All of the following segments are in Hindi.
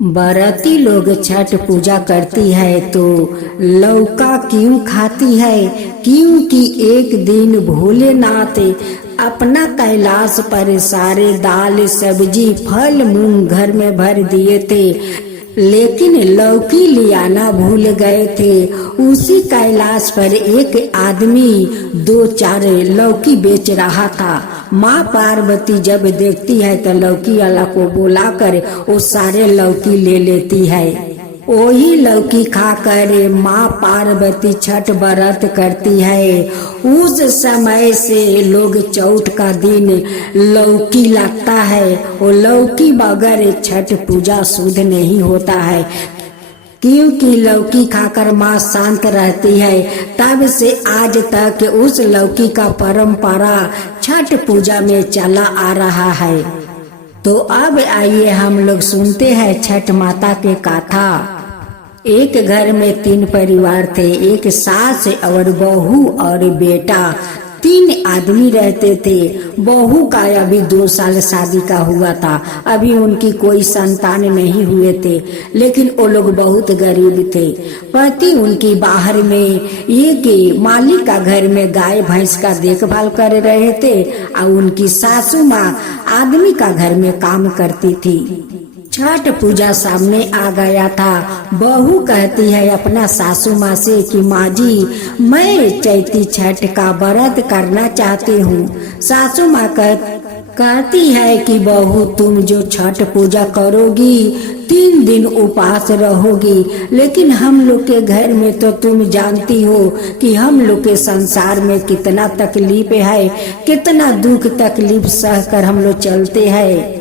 बरती लोग छठ पूजा करती है तो लौका क्यों खाती है? क्योंकि एक दिन भोलेनाथ अपना कैलाश पर सारे दाल सब्जी फल मूंग घर में भर दिए थे, लेकिन लौकी लियाना भूल गए थे। उसी कैलाश पर एक आदमी 2-4 लौकी बेच रहा था। माँ पार्वती जब देखती है तो लौकी वाला को बुलाकर वो सारे लौकी ले लेती है। वही लौकी खाकर माँ पार्वती छठ व्रत करती है। उस समय से लोग चौथ का दिन लौकी लगता है। वो लौकी बगैर छठ पूजा शुद्ध नहीं होता है, क्योंकि लौकी खाकर माँ शांत रहती है। तब से आज तक उस लौकी का परंपरा छठ पूजा में चला आ रहा है। तो अब आइए हम लोग सुनते हैं छठ माता के गाथा। एक घर में 3 परिवार थे, एक सास और बहू और बेटा। 3 आदमी रहते थे। बहू का अभी 2 साल शादी का हुआ था, अभी उनकी कोई संतान नहीं हुए थे, लेकिन वो लोग बहुत गरीब थे। पति उनकी बाहर में एक मालिक का घर में गाय भैंस का देखभाल कर रहे थे और उनकी सासू माँ आदमी का घर में काम करती थी। छठ पूजा सामने आ गया था। बहू कहती है अपना सासू माँ से कि माँ जी, मैं चैती छठ का व्रत करना चाहती हूँ। सासू माँ कहती है कि बहू, तुम जो छठ पूजा करोगी 3 दिन उपवास रहोगी, लेकिन हम लोग के घर में तो तुम जानती हो कि हम लोग के संसार में कितना तकलीफ है, कितना दुख तकलीफ सह कर हम लोग चलते हैं।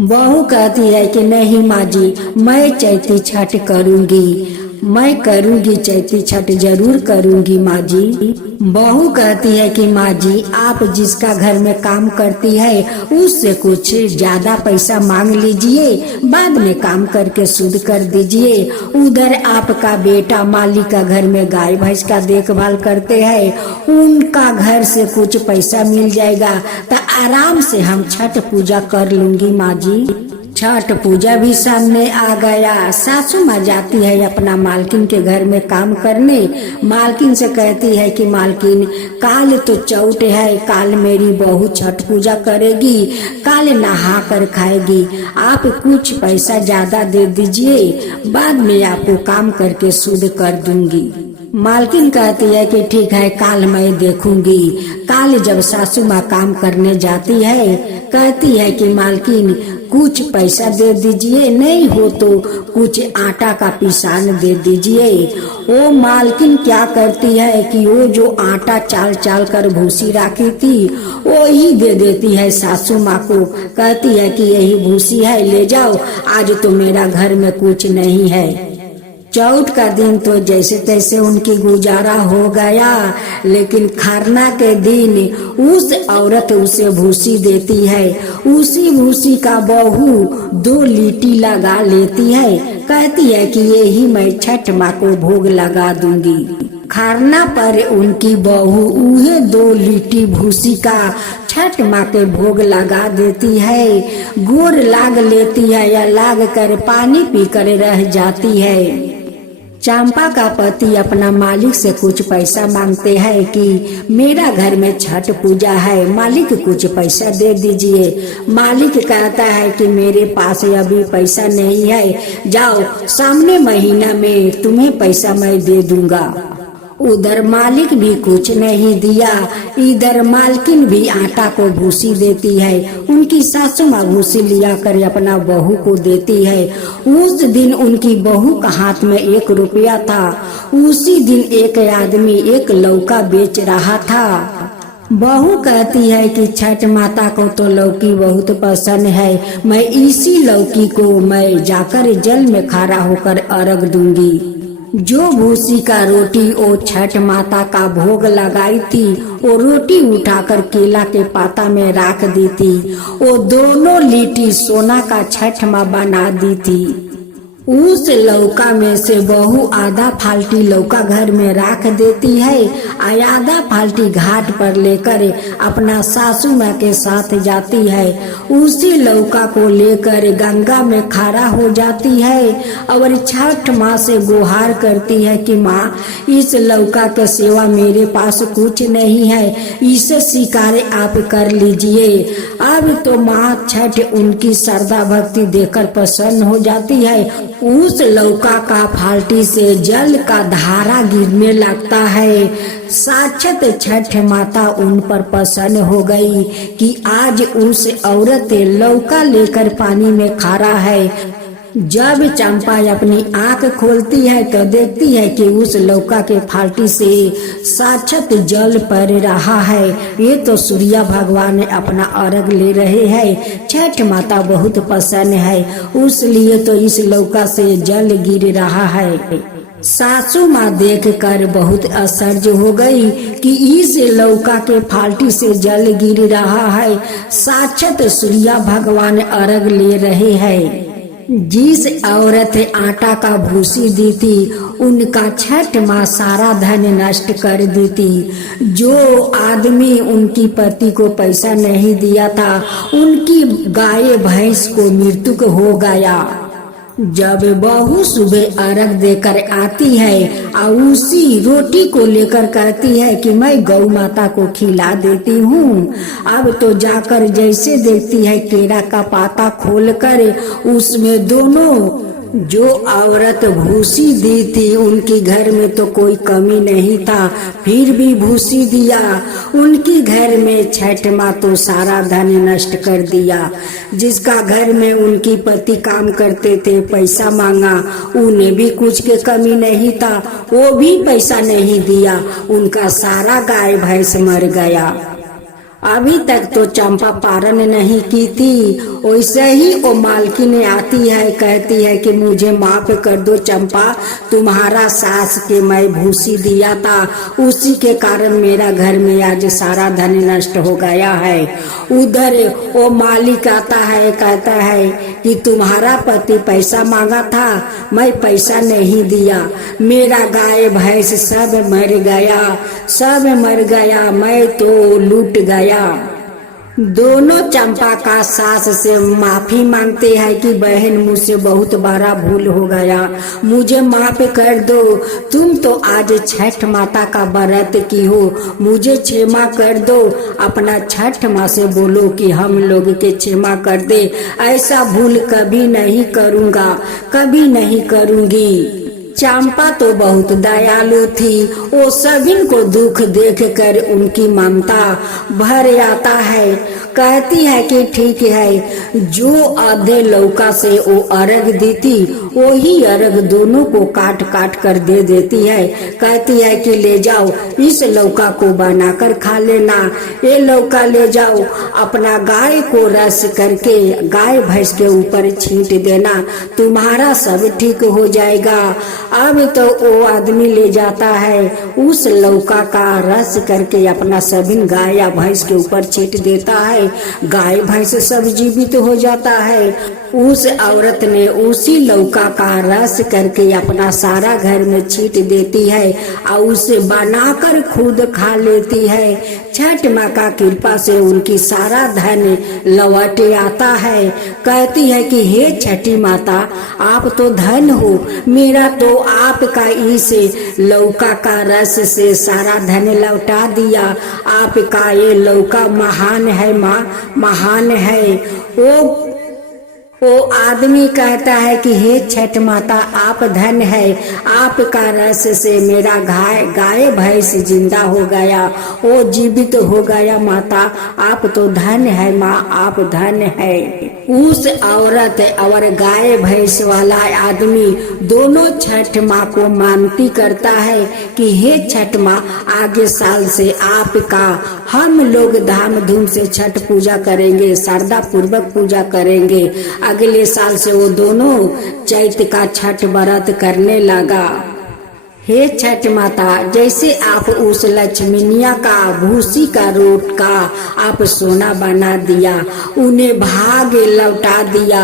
बहू कहती है कि नहीं माँ जी, मैं चैती छठ करूँगी, मैं करूँगी, चैती छठ जरूर करूँगी माँ जी। बहू कहती है कि माँ जी, आप जिसका घर में काम करती है उससे कुछ ज्यादा पैसा मांग लीजिए, बाद में काम करके शुद्ध कर दीजिए। उधर आपका बेटा मालिक का घर में गाय भैंस का देखभाल करते हैं, उनका घर से कुछ पैसा मिल जाएगा तो आराम से हम छठ पूजा कर लूंगी माँ जी। छठ पूजा भी सामने आ गया। सासू माँ जाती है अपना मालकिन के घर में काम करने। मालकिन से कहती है कि मालकिन, काल तो चौथ है, काल मेरी बहू छठ पूजा करेगी, काल नहा कर खाएगी, आप कुछ पैसा ज्यादा दे दीजिए, बाद में आपको काम करके शुद्ध कर दूंगी। मालकिन कहती है कि ठीक है, काल मैं देखूंगी। काल जब सासू माँ काम करने जाती है, कहती है कि मालकिन कुछ पैसा दे दीजिए, नहीं हो तो कुछ आटा का पिसान दे दीजिए। वो मालकिन क्या करती है कि वो जो आटा चाल चाल कर भूसी रखी थी वो ही दे देती है सासू माँ को। कहती है कि यही भूसी है, ले जाओ, आज तो मेरा घर में कुछ नहीं है। चौथ का दिन तो जैसे तैसे उनकी गुजारा हो गया, लेकिन खरना के दिन उस औरत उसे भूसी देती है। उसी भूसी का बहू 2 लीटी लगा लेती है। कहती है कि यही मैं छठ माँ को भोग लगा दूंगी। खरना पर उनकी बहू उहे 2 लीटी भूसी का छठ माँ के भोग लगा देती है। गोर लाग लेती है या लाग कर पानी पी कर रह जाती है। चंपा का पति अपना मालिक से कुछ पैसा मांगते हैं कि मेरा घर में छठ पूजा है, मालिक कुछ पैसा दे दीजिए। मालिक कहता है कि मेरे पास अभी पैसा नहीं है, जाओ सामने महीना में तुम्हें पैसा मैं दे दूंगा। उधर मालिक भी कुछ नहीं दिया, इधर मालकिन भी आटा को भूसी देती है। उनकी सासू माँ भूसी लिया कर अपना बहू को देती है। उस दिन उनकी बहू का हाथ में 1 रुपया था। उसी दिन एक आदमी 1 लौका बेच रहा था। बहू कहती है कि छठ माता को तो लौकी बहुत पसंद है, मैं इसी लौकी को मैं जाकर जल में खड़ा होकर अर्घ दूंगी। जो भूसी का रोटी वो छठ माता का भोग लगाई थी, वो रोटी उठाकर केला के पाता में रख दी थी। वो दोनों लीटी सोना का छठ माँ बना दी थी। उस लौका में से बहू आधा फाल्टी लौका घर में रख देती है और आधा फाल्टी घाट पर लेकर अपना सासू माँ के साथ जाती है। उसी लौका को लेकर गंगा में खड़ा हो जाती है और छठ माँ से गुहार करती है कि माँ इस लौका के सिवा मेरे पास कुछ नहीं है, इसे शिकार आप कर लीजिए। अब तो माँ छठ उनकी श्रद्धा भक्ति देखकर प्रसन्न हो जाती है। उस लौका का फाल्टी से जल का धारा गिरने लगता है। साक्षात छठ माता उन पर प्रसन्न हो गई कि आज उस औरत लौका लेकर पानी में खड़ा है। जब चंपा अपनी आंख खोलती है तो देखती है कि उस लौका के फाल्टी से साक्षात जल पर रहा है। ये तो सूर्य भगवान अपना अर्घ ले रहे हैं। छठ माता बहुत प्रसन्न है, उसलिए तो इस लौका से जल गिर रहा है। सासू माँ देख कर बहुत आश्चर्य हो गई कि इस लौका के फाल्टी से जल गिर रहा है। साक्षात सूर्य भगवान अर्घ ले रहे हैं। जिस औरत आटा का भूसी दी थी उनका छठ माँ सारा धन नष्ट कर दी थी। जो आदमी उनकी पति को पैसा नहीं दिया था उनकी गाय भैंस को मृत्यु हो गया। जब बहू सुबह अर्घ देकर आती है और उसी रोटी को लेकर कहती है कि मैं गौ माता को खिला देती हूँ। अब तो जाकर जैसे देखती है केरा का पाता खोलकर उसमें दोनों जो औरत भूसी दी थी उनकी घर में तो कोई कमी नहीं था, फिर भी भूसी दिया। उनकी घर में छठ माँ तो सारा धन नष्ट कर दिया। जिसका घर में उनकी पति काम करते थे पैसा मांगा, उन्हें भी कुछ के कमी नहीं था, वो भी पैसा नहीं दिया। उनका सारा गाय भैंस मर गया। अभी तक तो चंपा पारण नहीं की थी। वैसे ही वो मालकिन आती है, कहती है कि मुझे माफ कर दो चंपा, तुम्हारा सास के मैं भूसी दिया था उसी के कारण मेरा घर में आज सारा धन नष्ट हो गया है। उधर वो मालिक आता है, कहता है कि तुम्हारा पति पैसा मांगा था, मैं पैसा नहीं दिया, मेरा गाय भैंस सब मर गया, सब मर गया, मैं तो लूट गया। दोनों चंपा का सास से माफी मांगते हैं कि बहन मुझसे बहुत बड़ा भूल हो गया, मुझे माफ कर दो। तुम तो आज छठ माता का व्रत की हो, मुझे क्षमा कर दो। अपना छठ माँ से बोलो कि हम लोग के क्षमा कर दे, ऐसा भूल कभी नहीं करूँगा, कभी नहीं करूँगी। चंपा तो बहुत दयालु थी, वो सभी को दुख देख कर उनकी ममता भर आता है। कहती है कि ठीक है, जो आधे लौका से वो अर्घ दी थी वही अर्घ दोनों को काट काट कर दे देती है। कहती है कि ले जाओ, इस लौका को बनाकर खा लेना, ये लौका ले जाओ, अपना गाय को रस करके गाय भैंस के ऊपर छींट देना, तुम्हारा सब ठीक हो जाएगा। अब तो वो आदमी ले जाता है, उस लौका का रस करके अपना सभी गाय या भैंस के ऊपर छींट देता है। गाय भैंस सब जीवित हो जाता है। उस औरत ने उसी लौका का रस करके अपना सारा घर में छींट देती है और उसे बनाकर खुद खा लेती है। छठ माँ का कृपा से उनकी सारा धन लौट आता है। कहती है कि हे छठी माता, आप तो धन हो, मेरा तो आपका इस लौका का रस से सारा धन लौटा दिया। आपका ये लौका महान है माँ, महान है। वो आदमी कहता है कि हे छठ माता, आप धन है, आपका रस से मेरा गाय भैंस जिंदा हो गया, वो जीवित हो गया। माता आप तो धन है माँ, आप धन है। उस औरत और गाय भैंस वाला आदमी दोनों छठ माँ को मानती करता है कि हे छठ माँ, आगे साल से आपका हम लोग धाम-धूम से छठ पूजा करेंगे, श्रद्धा पूर्वक पूजा करेंगे। अगले साल से वो दोनों चैत का छठ व्रत करने लगा। हे छठ माता, जैसे आप उस लक्ष्मीनिया का भूसी का रोट का आप सोना बना दिया, उन्हें भाग लौटा दिया,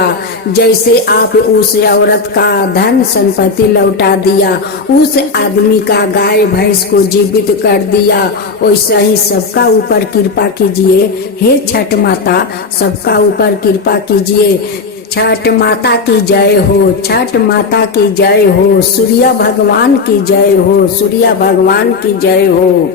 जैसे आप उस औरत का धन संपत्ति लौटा दिया, उस आदमी का गाय भैंस को जीवित कर दिया, वैसा ही सबका ऊपर कृपा कीजिए। हे छठ माता, सबका ऊपर कृपा कीजिए। छठ माता की जय हो, छठ माता की जय हो, सूर्य भगवान की जय हो, सूर्य भगवान की जय हो।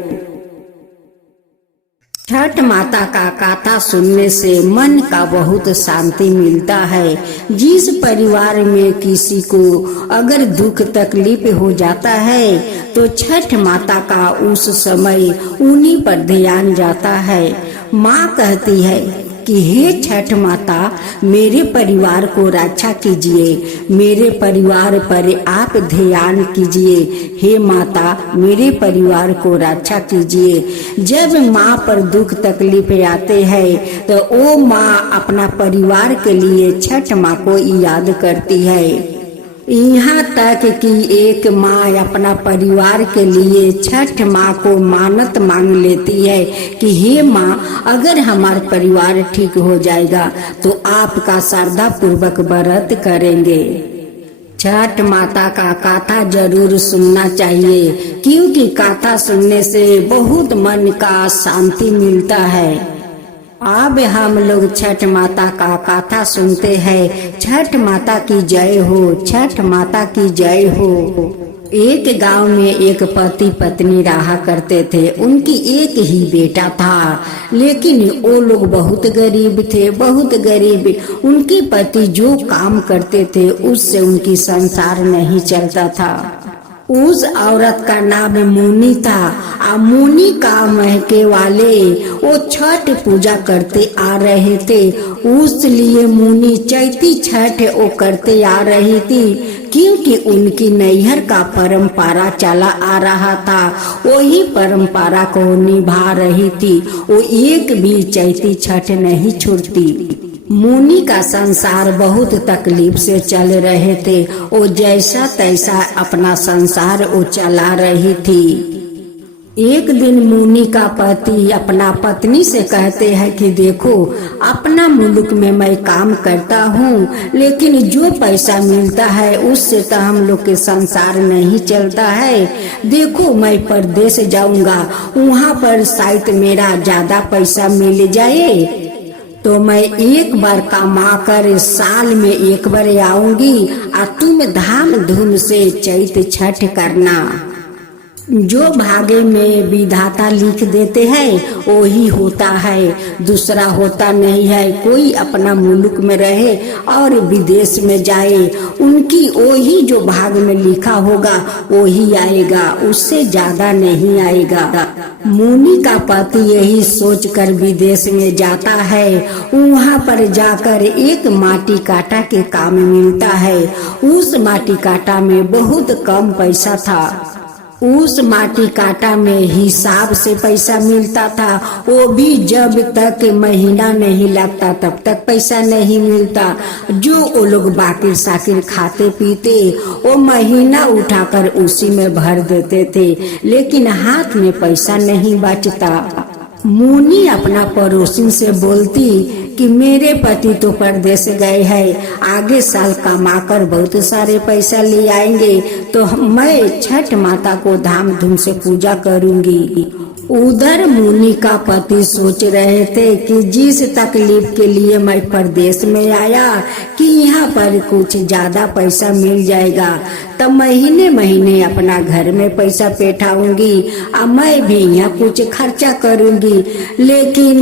छठ माता का गाथा सुनने से मन का बहुत शांति मिलता है। जिस परिवार में किसी को अगर दुख तकलीफ हो जाता है तो छठ माता का उस समय उन्हीं पर ध्यान जाता है। माँ कहती है कि हे छठ माता, मेरे परिवार को रक्षा कीजिए, मेरे परिवार पर आप ध्यान कीजिए। हे माता, मेरे परिवार को रक्षा कीजिए। जब माँ पर दुख तकलीफ आते हैं तो वो माँ अपना परिवार के लिए छठ माँ को याद करती है। यहाँ तक कि एक माँ अपना परिवार के लिए छठ माँ को मानत मांग लेती है कि हे माँ, अगर हमारा परिवार ठीक हो जाएगा तो आपका श्रद्धा पूर्वक व्रत करेंगे। छठ माता का गाथा जरूर सुनना चाहिए, क्योंकि गाथा सुनने से बहुत मन का शांति मिलता है। अब हम लोग छठ माता का गाथा सुनते हैं। छठ माता की जय हो, छठ माता की जय हो। एक गांव में एक पति पत्नी रहा करते थे। उनकी एक ही बेटा था, लेकिन वो लोग बहुत गरीब थे, बहुत गरीब। उनके पति जो काम करते थे उससे उनकी संसार नहीं चलता था। उस औरत का नाम मुनी था। मुनी का महके वाले वो छठ पूजा करते आ रहे थे, उसलिए मुनी चैती छठ वो करते आ रही थी, क्योंकि उनकी नैहर का परंपरा चला आ रहा था। वही परंपरा को निभा रही थी। वो एक भी चैती छठ नहीं छोड़ती। मुनि का संसार बहुत तकलीफ से चल रहे थे। वो जैसा तैसा अपना संसार वो चला रही थी। एक दिन मुनि का पति अपना पत्नी से कहते हैं कि देखो, अपना मुल्क में मैं काम करता हूँ, लेकिन जो पैसा मिलता है उससे तो हम लोग के संसार नहीं चलता है। देखो, मैं परदेश जाऊंगा, वहाँ पर शायद मेरा ज्यादा पैसा मिल जाए तो मैं एक बार कमा कर साल में एक बार आऊंगी और तुम धाम धूम से चैत छठ करना। जो भाग्य में विधाता लिख देते हैं वही होता है, दूसरा होता नहीं है। कोई अपना मुल्क में रहे और विदेश में जाए, उनकी वही जो भाग में लिखा होगा वही आएगा, उससे ज्यादा नहीं आएगा। मुनि का पति यही सोचकर विदेश में जाता है। वहाँ पर जाकर एक माटी काटा के काम मिलता है। उस माटी काटा में बहुत कम पैसा था। उस माटी काटा में हिसाब से पैसा मिलता था। वो भी जब तक महीना नहीं लगता तब तक पैसा नहीं मिलता। जो वो लोग बाकिर साकिर खाते पीते वो महीना उठाकर उसी में भर देते थे, लेकिन हाथ में पैसा नहीं बचता। मुनि अपना पड़ोसी से बोलती कि मेरे पति तो परदेश गए हैं, आगे साल कमाकर बहुत सारे पैसा ले आएंगे तो मैं छठ माता को धाम धूम से पूजा करूंगी। उधर मुनि का पति सोच रहे थे कि जिस तकलीफ के लिए मैं परदेश में आया कि यहाँ पर कुछ ज्यादा पैसा मिल जाएगा तो महीने महीने अपना घर में पैसा बैठाऊंगी और मैं भी यहाँ कुछ खर्चा करूंगी। लेकिन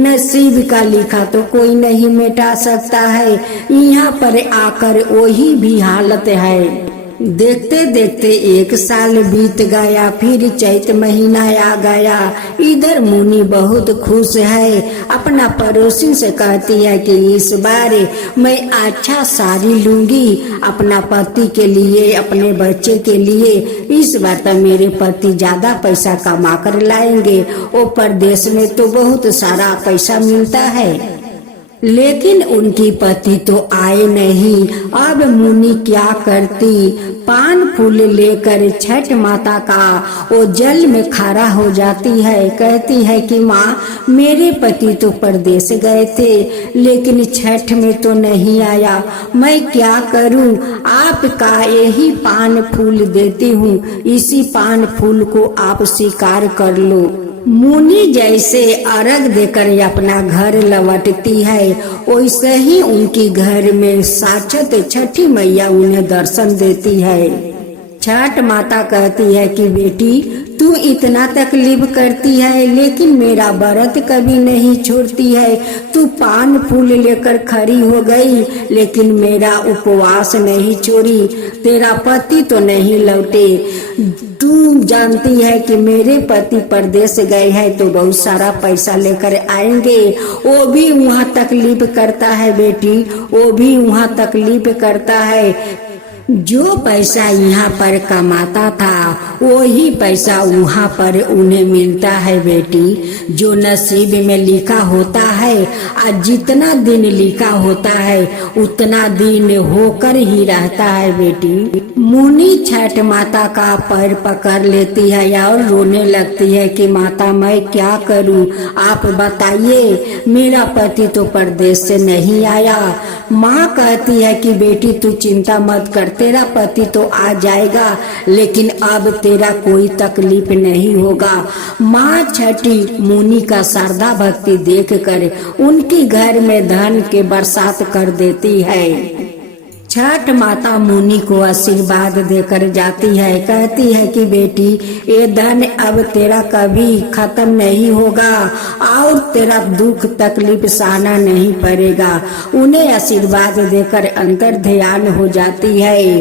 नसीब का लिखा तो कोई नहीं मिटा सकता है। यहाँ पर आकर वही भी हालत है। देखते देखते एक साल बीत गया, फिर चैत महीना आ गया। इधर मुनि बहुत खुश है। अपना पड़ोसी से कहती है कि इस बार मैं अच्छा साड़ी लूंगी अपना पति के लिए, अपने बच्चे के लिए। इस बार तो मेरे पति ज्यादा पैसा कमा कर लाएंगे। वो परदेश में तो बहुत सारा पैसा मिलता है, लेकिन उनकी पति तो आए नहीं। अब मुनि क्या करती? पान फूल लेकर छठ माता का वो जल में खड़ा हो जाती है। कहती है कि माँ, मेरे पति तो परदेश गए थे, लेकिन छठ में तो नहीं आया, मैं क्या करूं? आपका यही पान फूल देती हूँ, इसी पान फूल को आप स्वीकार कर लो। मुनि जैसे अर्घ देकर अपना घर लौटती है, वैसे ही उनकी घर में साक्षात छठी मैया उन्हें दर्शन देती है। छठ माता कहती है कि बेटी, तू इतना तकलीफ करती है, लेकिन मेरा व्रत कभी नहीं छोड़ती है। तू पान फूल लेकर खड़ी हो गई, लेकिन मेरा उपवास नहीं छोड़ी। तेरा पति तो नहीं लौटे। तू जानती है कि मेरे पति परदेश गए हैं तो बहुत सारा पैसा लेकर आएंगे। वो भी वहाँ तकलीफ करता है बेटी, वो भी वहाँ तकलीफ करता है। जो पैसा यहाँ पर कमाता था, वही पैसा वहाँ पर उन्हें मिलता है बेटी। जो नसीब में लिखा होता है, और जितना दिन लिखा होता है उतना दिन होकर ही रहता है बेटी। मुनि छठ माता का पैर पकड़ लेती है और रोने लगती है कि माता, मैं क्या करूं? आप बताइए, मेरा पति तो परदेश से नहीं आया। माँ कहती है कि बेटी, तू चिंता मत कर, तेरा पति तो आ जाएगा, लेकिन अब तेरा कोई तकलीफ नहीं होगा। माँ छठी मुनि का श्रद्धा भक्ति देखकर उनके घर में धन के बरसात कर देती है। छठ माता मुनि को आशीर्वाद देकर जाती है। कहती है कि बेटी, ये धन अब तेरा कभी खत्म नहीं होगा और तेरा दुख तकलीफ सहना नहीं पड़ेगा। उन्हें आशीर्वाद देकर अंतर ध्यान हो जाती है।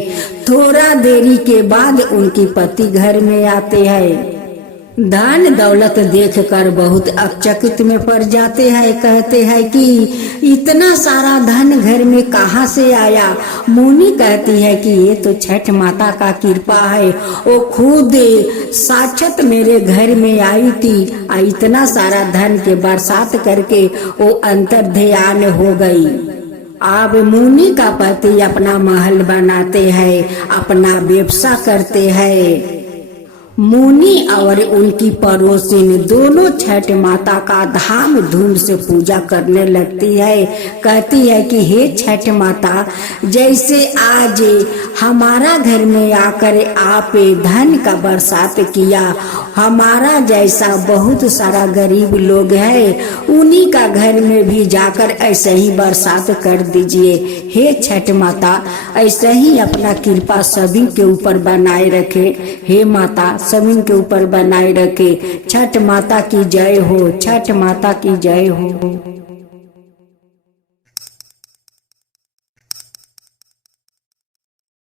थोड़ा देरी के बाद उनकी पति घर में आते हैं। धन दौलत देखकर बहुत अचकित में पड़ जाते हैं। कहते हैं कि इतना सारा धन घर में कहाँ से आया? मुनि कहती है कि ये तो छठ माता का कृपा है, वो खुद साक्षात मेरे घर में आई थी, इतना सारा धन के बरसात करके वो अंतर ध्यान हो गई। अब मुनि का पति अपना महल बनाते हैं, अपना व्यवसाय करते हैं। मुनि और उनकी पड़ोसिन दोनों छठ माता का धाम धूम से पूजा करने लगती है। कहती है कि हे छठ माता, जैसे आज हमारा घर में आकर आप धन का बरसात किया, हमारा जैसा बहुत सारा गरीब लोग है, उन्हीं का घर में भी जाकर ऐसे ही बरसात कर दीजिए। हे छठ माता, ऐसे ही अपना कृपा सभी के ऊपर बनाए रखे। हे माता, सभी के ऊपर बनाए रखे। छठ माता की जय हो, छठ माता की जय हो।